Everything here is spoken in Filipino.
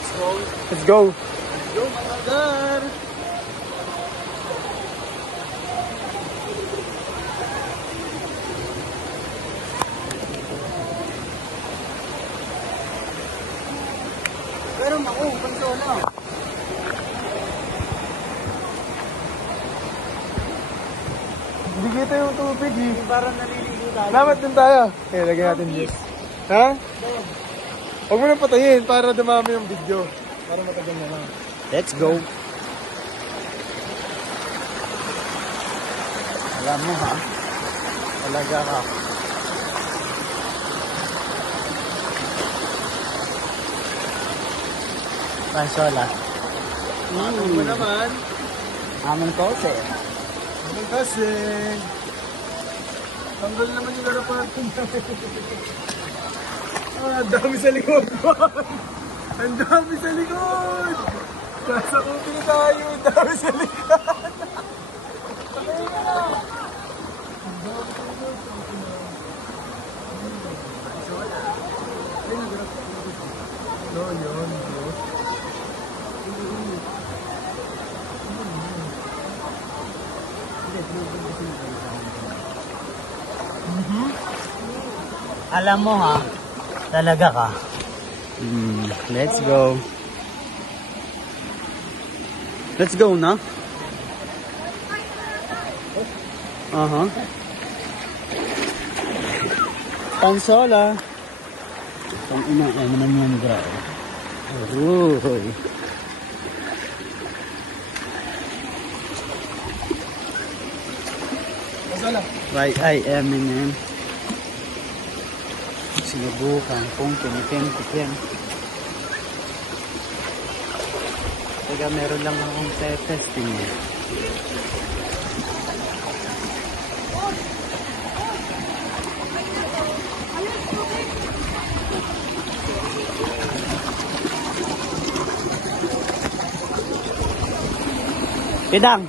Let's go. Let's go. Let's go, mga brother. Pero ako, pansola. Hindi kita yung tubig eh. Parang naliligo tayo. Dapat din tayo. Okay, lagyan natin dito. Ha? Huwag mo nang patayin para dumami yung video. Para matagal na lang. Let's go. Alam mo ha? Talaga ka. Pansola. Ano mo naman? Aming kose. Ano kasi? Tanggal naman yung garapatin. Ang dami sa likod. Ang dami sa likod. Nasa kupi na tayo. Ang dami sa likod. Sakay ka na. Ang dami sa likod. No, yun. Alam mo ha? Talaga ka. Let's go. Let's go na. Pansola. Ang ina-ano naman grabe. Aroy. Masala. Right, I am in. Sinubukan kung pinipentik yan. Teka, meron lang akong testing eh. Pidang!